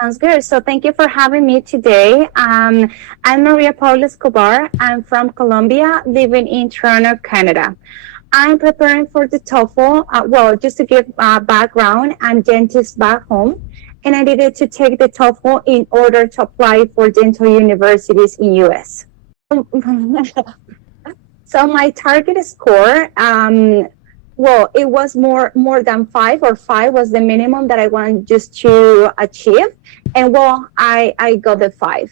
Sounds good. So thank you for having me today. I'm Maria Paula Escobar. I'm from Colombia, living in Toronto, Canada. I'm preparing for the TOEFL. Well, just to give background, I'm dentist back home, and I needed to take the TOEFL in order to apply for dental universities in US. So my target score, well, it was more than five, or five was the minimum that I wanted just to achieve, and well, I got the five.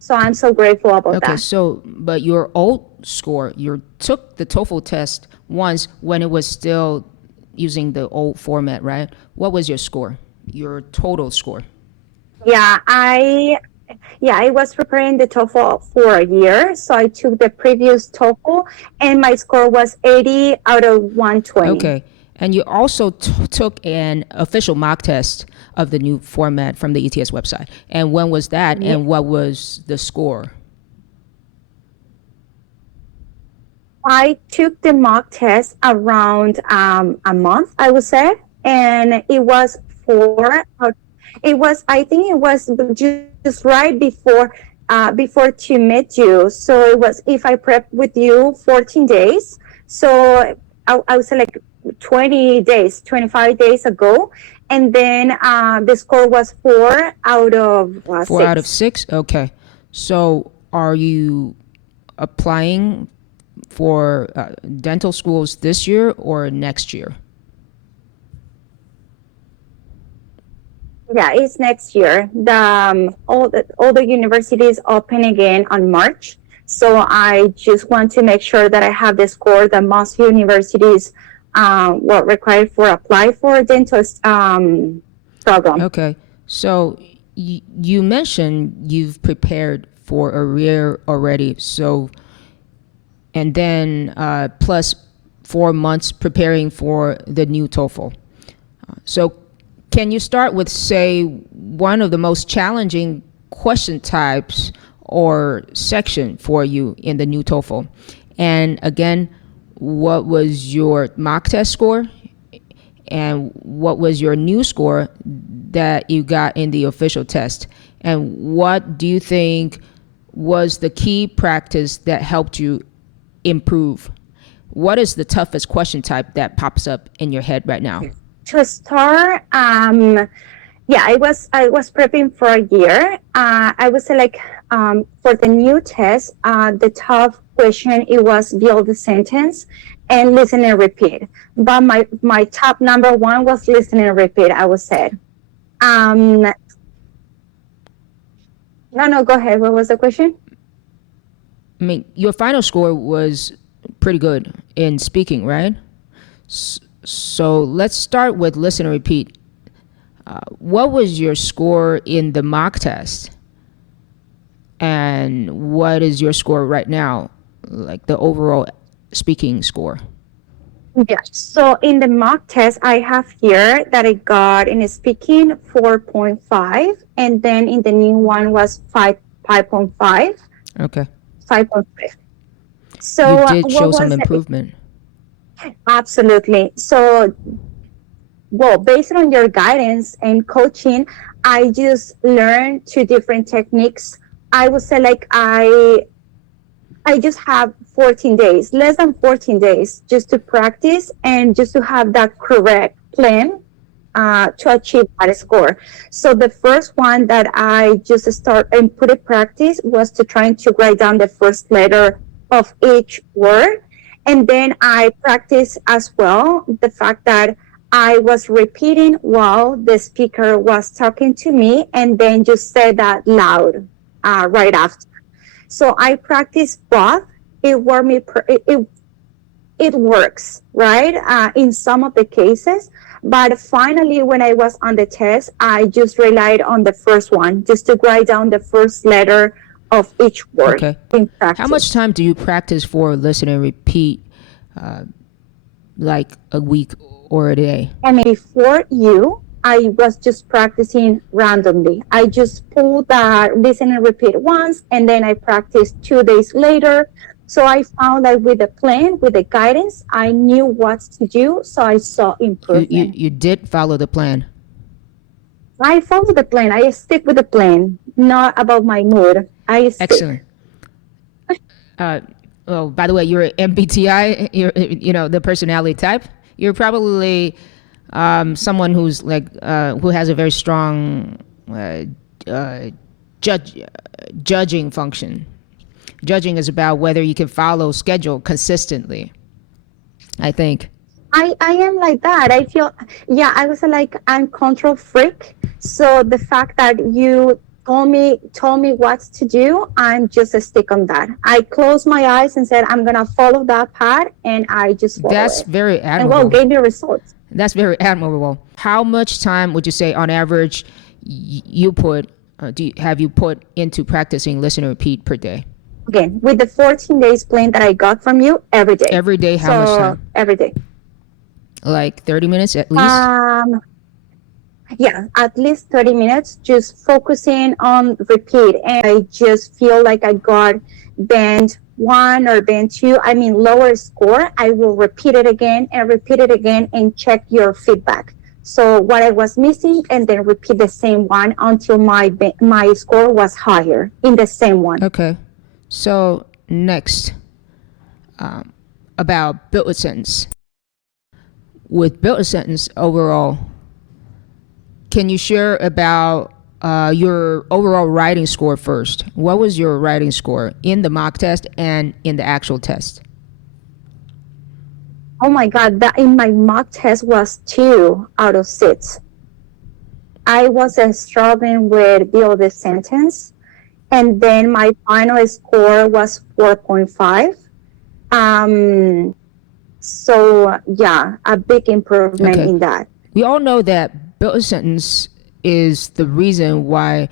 So I'm so grateful about Okay, that. so but your old score, you took the TOEFL test once when it was still using the old format, right? What was your score? Your total score? Yeah, I was preparing the TOEFL for a year, so I took the previous TOEFL, and my score was 80 out of 120. Okay. And you also took an official mock test of the new format from the ETS website. And when was that? Yeah. And what was the score? I took the mock test around a month, I would say, and it was I think it was just right before to meet you. So it was, if I prep with you 14 days, so I would say like 20 days, 25 days ago, and then the score was 4 out of six. 6? Okay. So are you applying for dental schools this year or next year? Yeah, it's next year. All the universities open again on March. So I just want to make sure that I have the score that most universities were required for apply for a dentist program. Okay. So you mentioned you've prepared for a year already. So, and then plus 4 months preparing for the new TOEFL. So, can you start with, say, one of the most challenging question types or section for you in the new TOEFL? And again, what was your mock test score? And what was your new score that you got in the official test? And what do you think was the key practice that helped you improve? What is the toughest question type that pops up in your head right now? To start, yeah, I was prepping for a year. I was like, for the new test, the tough question, it was build the sentence and listen and repeat. But my top number one was listen and repeat, I would say. Um, no, no, go ahead. What was the question? I mean, your final score was pretty good in speaking, right? So let's start with listen and repeat. What was your score in the mock test? And what is your score right now? Like the overall speaking score? Yes. So in the mock test, I have here that I got in speaking 4.5, and then in the new one was 5.5, Okay. 5.5. You So did what show some was it? improvement. Absolutely. So, well, based on your guidance and coaching, I just learned two different techniques. I would say like I just have 14 days, less than 14 days, just to practice and just to have that correct plan to achieve that score. So the first one that I just start and put in practice was to trying to write down the first letter of each word. And then I practice as well the fact that I was repeating while the speaker was talking to me, and then just say that loud right after. So I practice both. It worked me. It works, right? In some of the cases, but finally, when I was on the test, I just relied on the first one, just to write down the first letter of each word Okay. in How much practice. time do you practice for listen and repeat, like a week or a day? And before you, I was just practicing randomly. I just pulled that listen and repeat once, and then I practiced 2 days later. So I found that with the plan, with the guidance, I knew what to do. So I saw You improvement. did follow the plan. I follow the plan. I stick with the plan, not about my mood. I Excellent. stick. Uh, oh, by the way, you're MBTI. You're the personality type. You're probably someone who's like who has a very strong uh, judge judging function. Judging is about whether you can follow schedule consistently. I think. I am like that. I feel, yeah, I was like, I'm control freak. So the fact that you told me what to do, I'm just a stick on that. I closed my eyes and said, I'm going to follow that path, and I just follow That's it. very And well, admirable. gave me results. That's very admirable. How much time would you say, on average, you put? Have you put into practicing listen and repeat per day? Again, with the 14 days plan that I got from you every day. Every day, how much So time? every day. Like 30 minutes at least? Um, yeah, at least 30 minutes, just focusing on repeat. And I just feel like I got band one or band two, I mean, lower score. I will repeat it again and check your feedback. So what I was missing, and then repeat the same one until my score was higher in the same one. Okay. So, next, about build a sentence. With build a sentence overall, can you share about your overall writing score first? What was your writing score in the mock test and in the actual test? Oh my God, that in my mock test was 2 out of 6. I was struggling with build the sentence, and then my final score was 4.5. Um, so yeah, a big improvement Okay. in that. We all know that build a sentence is the reason why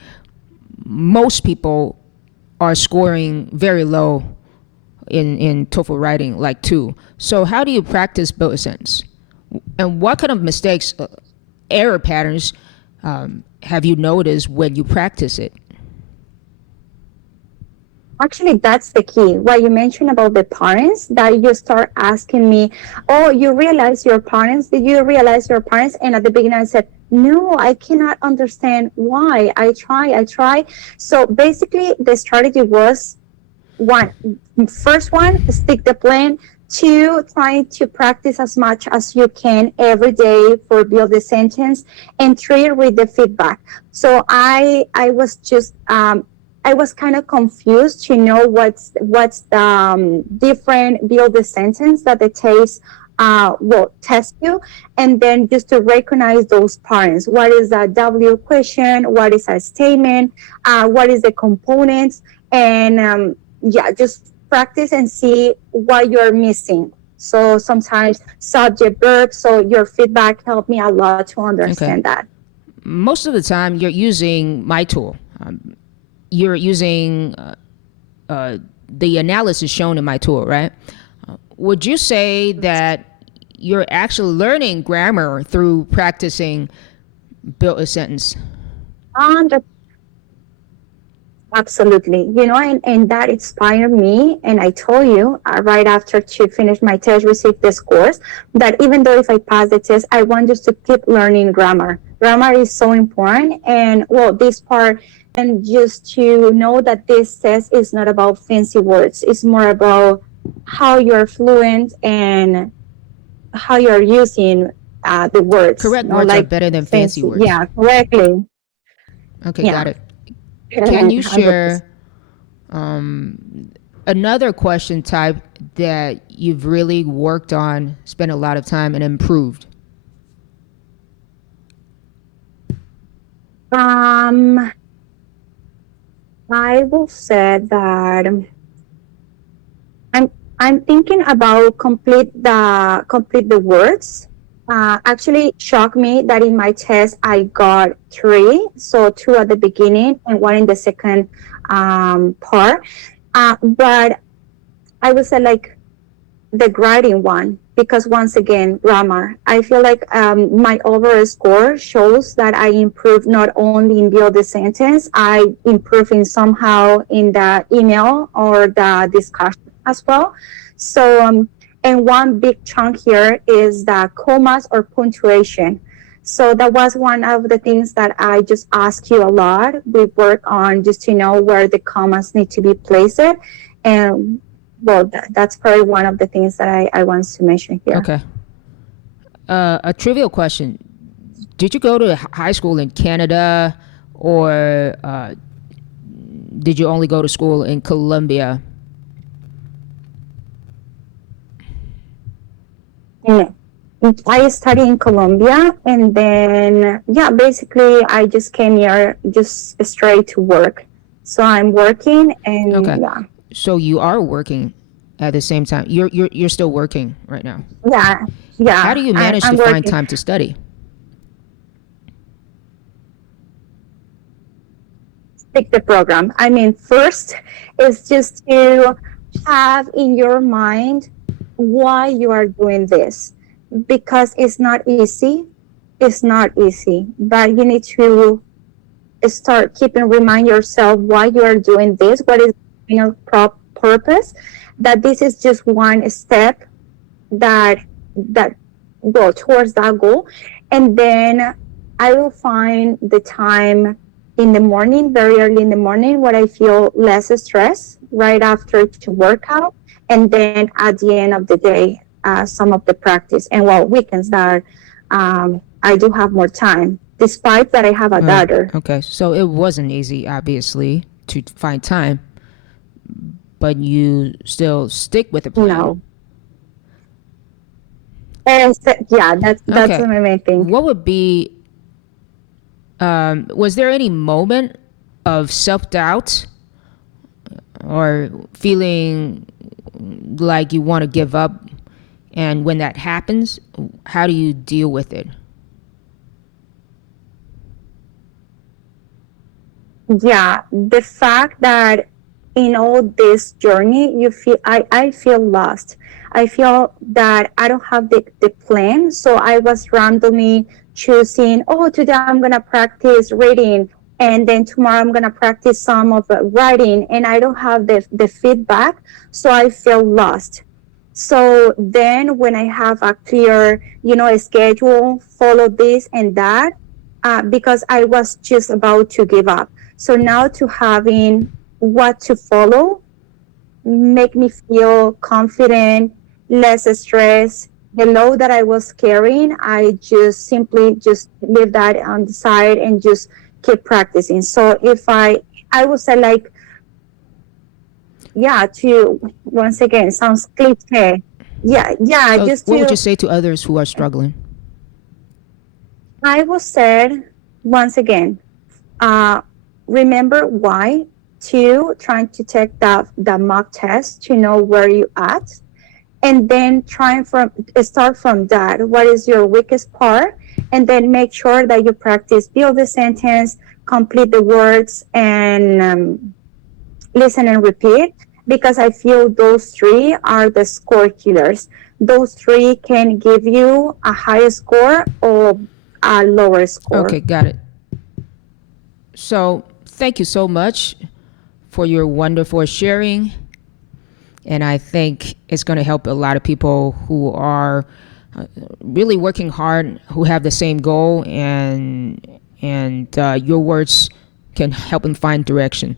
most people are scoring very low in TOEFL writing, like 2. So how do you practice build a sentence? And what kind of mistakes, error patterns have you noticed when you practice it? Actually, that's the key. What you mentioned about the parents, that you start asking me, oh, you realize your parents? Did you realize your parents? And at the beginning, I said, no, I cannot understand why. I try. So basically, the strategy was one, first one, stick the plan. Two, trying to practice as much as you can every day for build the sentence. And three, read the feedback. So I was just I was kind of confused to know what's the different build the sentence that the test will test you, and then just to recognize those patterns. What is a W question? What is a statement? What is the components? And yeah, just practice and see what you're missing. So sometimes subject verb. So your feedback helped me a lot to Okay. understand that. Most of the time, you're using my tool. You're using the analysis shown in my tool, right? Would you say that you're actually learning grammar through practicing build a sentence? And absolutely. And that inspired me. And I told you right after to finish my test, receive this course, that even though if I pass the test, I want just to keep learning grammar. Grammar is so important. And well, this part, and just to know that this test is not about fancy words, it's more about how you're fluent and how you're using the words, Correct words are like better than fancy fancy. words. Yeah, correctly. Okay, got Yeah, it. Can you 100%. share another question type that you've really worked on, spent a lot of time, and improved? Um, I will say that I'm I'm thinking about complete the words. Actually, shocked me that in my test I got three, so two at the beginning and one in the second part. But I would say like the grading one, because once again, grammar. I feel like my overall score shows that I improved not only in build the sentence, I improve in somehow in the email or the discussion as well. So and one big chunk here is the commas or punctuation. So that was one of the things that I just ask you a lot. We work on just to know where the commas need to be placed. And well, that's probably one of the things that I want to mention here. Okay. A trivial question. Did you go to high school in Canada, or did you only go to school in Colombia? No. I studied in Colombia, and then yeah, basically I just came here just straight to work. So I'm working, and Okay. yeah, So you are working at the same time. You're still working right now. yeah, How do yeah. you manage to I'm find working. time to study? Pick the program. I mean, first is just to have in your mind why you are doing this, because it's not easy. It's not easy, but you need to start keeping remind yourself why you are doing this, what is the purpose, that this is just one step that go towards that goal. And then I will find the time in the morning, very early in the morning, where I feel less stress right after to workout, and then at the end of the day, some of the practice, and well, weekends that I do have more time despite that I have a daughter. Okay. So it wasn't easy, obviously, to find time, but you still stick with the plan. No. And so, yeah, that's Okay. my main thing. What would be, was there any moment of self doubt or feeling like you want to give up? And when that happens, how do you deal with it? Yeah, the fact that in all this journey you feel I feel lost. I feel that I don't have the plan. So I was randomly choosing, oh, today I'm gonna practice reading, and then tomorrow I'm gonna practice some of writing, and I don't have the feedback, so I feel lost. So then when I have a clear, schedule, follow this and that, because I was just about to give up. So now to having what to follow make me feel confident, less stress. The load that I was carrying, I just simply just leave that on the side and just keep practicing. So if I would say like, yeah, to once again, sounds cliche. Yeah, So, just what would you to, say to others who are struggling? I was said once again, uh, remember why. Two, trying to take the mock test to know where you at, and then trying from start from that. What is your weakest part, and then make sure that you practice build the sentence, complete the words, and listen and repeat. Because I feel those three are the score killers. Those three can give you a higher score or a lower Okay, score. got it. So, thank you so much for your wonderful sharing. And I think it's going to help a lot of people who are really working hard, who have the same goal, and your words can help them find direction.